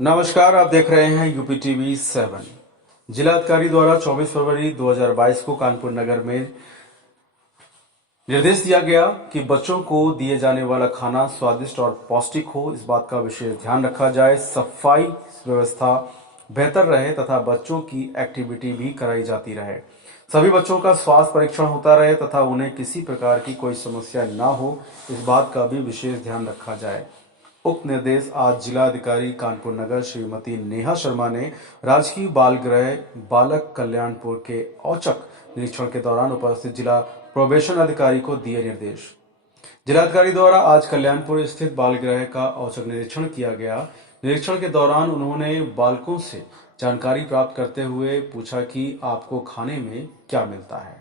नमस्कार, आप देख रहे हैं यूपी टीवी 7। जिलाधिकारी द्वारा 24 फरवरी 2022 को कानपुर नगर में निर्देश दिया गया कि बच्चों को दिए जाने वाला खाना स्वादिष्ट और पौष्टिक हो, इस बात का विशेष ध्यान रखा जाए, सफाई व्यवस्था बेहतर रहे तथा बच्चों की एक्टिविटी भी कराई जाती रहे, सभी बच्चों का स्वास्थ्य परीक्षण होता रहे तथा उन्हें किसी प्रकार की कोई समस्या न हो, इस बात का भी विशेष ध्यान रखा जाए। उक्त निर्देश आज जिलाधिकारी कानपुर नगर श्रीमती नेहा शर्मा ने राजकीय बाल गृह बालक कल्याणपुर के औचक निरीक्षण के दौरान उपस्थित जिला प्रोबेशन अधिकारी को दिए निर्देश। जिलाधिकारी द्वारा आज कल्याणपुर स्थित बाल गृह का औचक निरीक्षण किया गया। निरीक्षण के दौरान उन्होंने बालकों से जानकारी प्राप्त करते हुए पूछा कि आपको खाने में क्या मिलता है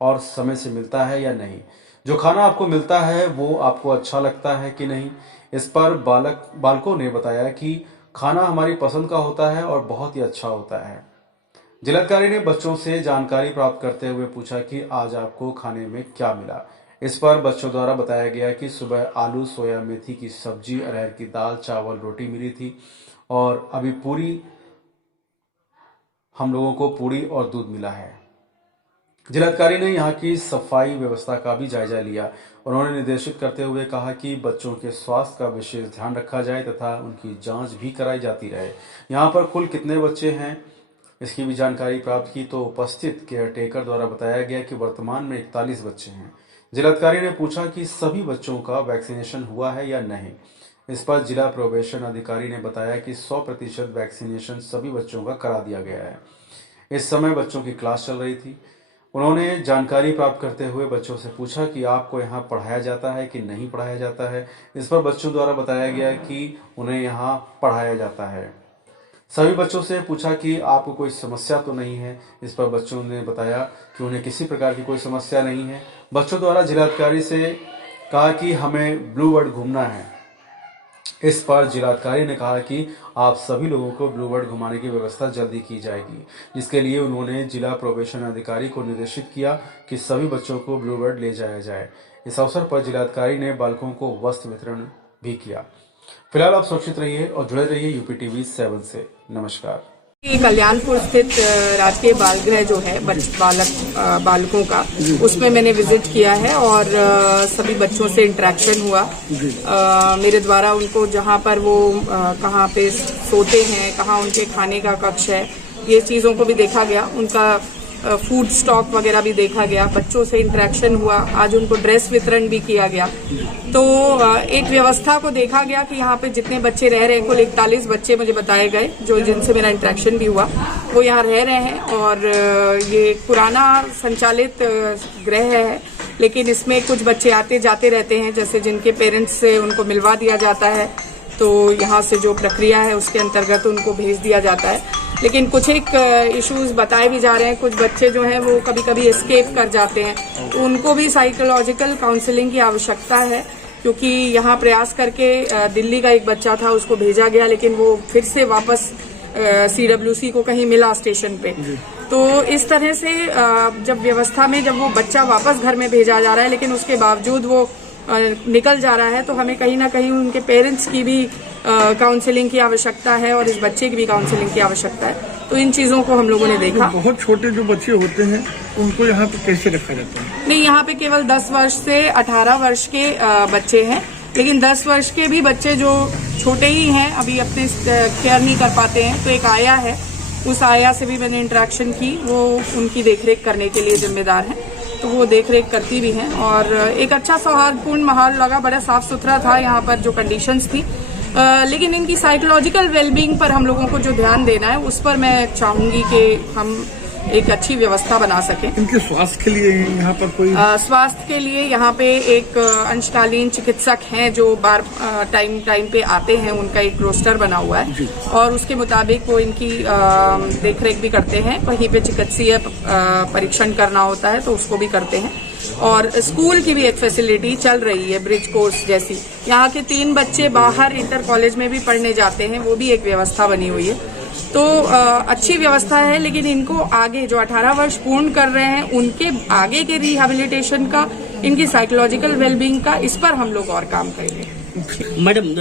और समय से मिलता है या नहीं, जो खाना आपको मिलता है वो आपको अच्छा लगता है कि नहीं। इस पर बालकों ने बताया कि खाना हमारी पसंद का होता है और बहुत ही अच्छा होता है। जिलाधिकारी ने बच्चों से जानकारी प्राप्त करते हुए पूछा कि आज आपको खाने में क्या मिला। इस पर बच्चों द्वारा बताया गया कि सुबह आलू सोया मेथी की सब्जी, अरहर की दाल, चावल, रोटी मिली थी और अभी हम लोगों को पूरी और दूध मिला है। जिलाधिकारी ने यहाँ की सफाई व्यवस्था का भी जायजा लिया। उन्होंने निर्देशित करते हुए कहा कि बच्चों के स्वास्थ्य का विशेष ध्यान रखा जाए तथा उनकी जांच भी कराई जाती रहे। यहाँ पर कुल कितने बच्चे हैं इसकी भी जानकारी प्राप्त की तो उपस्थित केयर टेकर द्वारा बताया गया कि वर्तमान में 41 बच्चे हैं। जिलाधिकारी ने पूछा कि सभी बच्चों का वैक्सीनेशन हुआ है या नहीं। इस पर जिला प्रोबेशन अधिकारी ने बताया कि 100% वैक्सीनेशन सभी बच्चों का करा दिया गया है। इस समय बच्चों की क्लास चल रही थी। उन्होंने जानकारी प्राप्त करते हुए बच्चों से पूछा कि आपको यहाँ पढ़ाया जाता है कि नहीं पढ़ाया जाता है। इस पर बच्चों द्वारा बताया गया कि उन्हें यहाँ पढ़ाया जाता है। सभी बच्चों से पूछा कि आपको कोई समस्या तो नहीं है। इस पर बच्चों ने बताया कि उन्हें किसी प्रकार की कोई समस्या नहीं है। बच्चों द्वारा जिलाधिकारी से कहा कि हमें ब्लू वर्ल्ड घूमना है। इस पर जिलाधिकारी ने कहा कि आप सभी लोगों को ब्लू वर्ल्ड घुमाने की व्यवस्था जल्दी की जाएगी, जिसके लिए उन्होंने जिला प्रोबेशन अधिकारी को निर्देशित किया कि सभी बच्चों को ब्लू वर्ल्ड ले जाया जाए। इस अवसर पर जिलाधिकारी ने बालकों को वस्त्र वितरण भी किया। फिलहाल आप सुरक्षित रहिए और जुड़े रहिए यूपी टीवी 7 से। नमस्कार। कल्याणपुर स्थित राजकीय बाल गृह जो है बालकों का, उसमें मैंने विजिट किया है और सभी बच्चों से इंटरेक्शन हुआ। मेरे द्वारा उनको जहाँ पर वो कहाँ पे सोते हैं, कहाँ उनके खाने का कक्ष है, ये चीज़ों को भी देखा गया। उनका फूड स्टॉक वगैरह भी देखा गया। बच्चों से इंटरेक्शन हुआ। आज उनको ड्रेस वितरण भी किया गया। तो एक व्यवस्था को देखा गया कि यहाँ पे जितने बच्चे रह रहे हैं, कुल 41 बच्चे मुझे बताए गए जो जिनसे मेरा इंटरेक्शन भी हुआ, वो यहाँ रह रहे हैं। और ये पुराना संचालित गृह है, लेकिन इसमें कुछ बच्चे आते जाते रहते हैं, जैसे जिनके पेरेंट्स से उनको मिलवा दिया जाता है, तो यहाँ से जो प्रक्रिया है उसके अंतर्गत उनको भेज दिया जाता है। लेकिन कुछ एक इश्यूज बताए भी जा रहे हैं। कुछ बच्चे जो हैं वो कभी कभी एस्केप कर जाते हैं, तो उनको भी साइकोलॉजिकल काउंसलिंग की आवश्यकता है, क्योंकि यहाँ प्रयास करके दिल्ली का एक बच्चा था, उसको भेजा गया, लेकिन वो फिर से वापस CWC को कहीं मिला स्टेशन पे। तो इस तरह से जब व्यवस्था में जब वो बच्चा वापस घर में भेजा जा रहा है, लेकिन उसके बावजूद वो निकल जा रहा है, तो हमें कहीं ना कहीं उनके पेरेंट्स की भी काउंसलिंग की आवश्यकता है और इस बच्चे की भी काउंसलिंग की आवश्यकता है। तो इन चीजों को हम लोगों ने देखा। बहुत छोटे जो बच्चे होते हैं उनको यहाँ पे कैसे रखा जाता है? नहीं, यहाँ पे केवल 10 वर्ष से 18 वर्ष के बच्चे हैं, लेकिन 10 वर्ष के भी बच्चे जो छोटे ही हैं, अभी अपने केयर नहीं कर पाते हैं, तो एक आया है, उस आया से भी मैंने इंटरेक्शन की। वो उनकी देखरेख करने के लिए जिम्मेदार है, तो वो देखरेख करती भी हैं। और एक अच्छा सौहार्दपूर्ण माहौल लगा, बड़ा साफ सुथरा था यहाँ पर जो कंडीशंस थी। लेकिन इनकी साइकोलॉजिकल वेलबींग पर हम लोगों को जो ध्यान देना है, उस पर मैं चाहूंगी कि हम एक अच्छी व्यवस्था बना सकें। इनके स्वास्थ्य के लिए यहाँ पर कोई स्वास्थ्य के लिए यहाँ पे एक अंशकालीन चिकित्सक हैं जो टाइम पे आते हैं। उनका एक रोस्टर बना हुआ है और उसके मुताबिक वो इनकी देखरेख भी करते हैं। वहीं पे चिकित्सीय परीक्षण करना होता है तो उसको भी करते हैं। और स्कूल की भी एक फैसिलिटी चल रही है, ब्रिज कोर्स जैसी। यहाँ के 3 बच्चे बाहर इंटर कॉलेज में भी पढ़ने जाते हैं, वो भी एक व्यवस्था बनी हुई है। तो अच्छी व्यवस्था है, लेकिन इनको आगे जो 18 वर्ष पूर्ण कर रहे हैं, उनके आगे के रिहेबिलिटेशन का, इनकी साइकोलॉजिकल वेलबींग का, इस पर हम लोग और काम करेंगे। मैडम,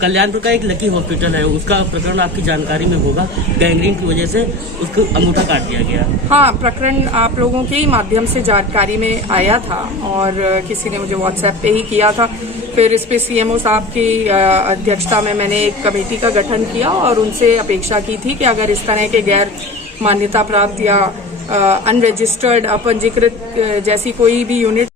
कल्याणपुर का एक लकी हॉस्पिटल है, उसका प्रकरण आपकी जानकारी में होगा। गैंग्रीन की वजह से उसको अंगूठा काट दिया गया। हाँ, प्रकरण आप लोगों के ही माध्यम से जानकारी में आया था और किसी ने मुझे व्हाट्सएप पे ही किया था। फिर इस पे सीएमओ साहब की अध्यक्षता में मैंने एक कमेटी का गठन किया और उनसे अपेक्षा की थी कि अगर इस तरह के गैर मान्यता प्राप्त या अनरजिस्टर्ड अपंजीकृत जैसी कोई भी यूनिट